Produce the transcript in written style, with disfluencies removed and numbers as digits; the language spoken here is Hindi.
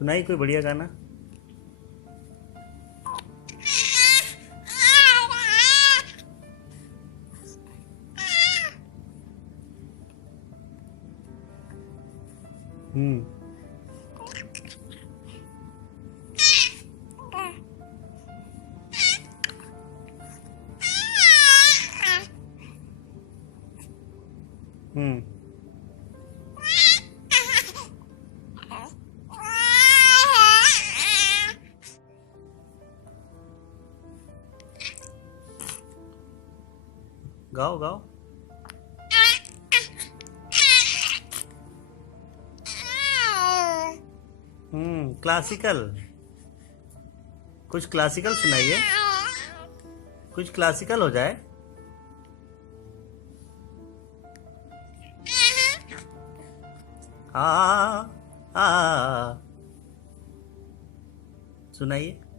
सुनाई कोई बढ़िया गाना। हम्म। हम्म। गाओ गाओ। क्लासिकल। कुछ क्लासिकल सुनाइए। कुछ क्लासिकल हो जाए। आ आ सुनाइए।